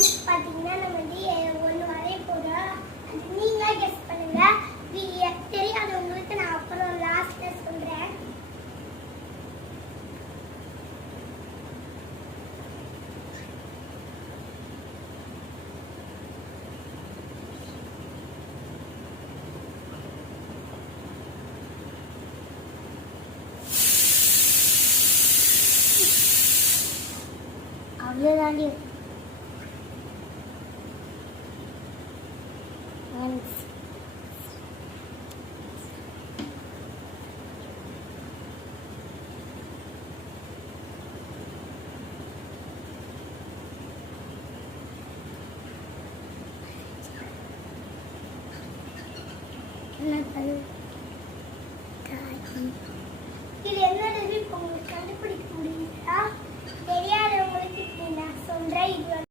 இன்னைக்கு பார்த்தீங்கன்னா நம்ம வந்து ஒன்று வரைய போகிறோம். அது நீங்களா கெஸ் பண்ணுங்க. தெரியாதவங்களுக்கு நான் அப்புறம் லாஸ்ட்ல சொல்றேன். அவ்வளோதாண்டி.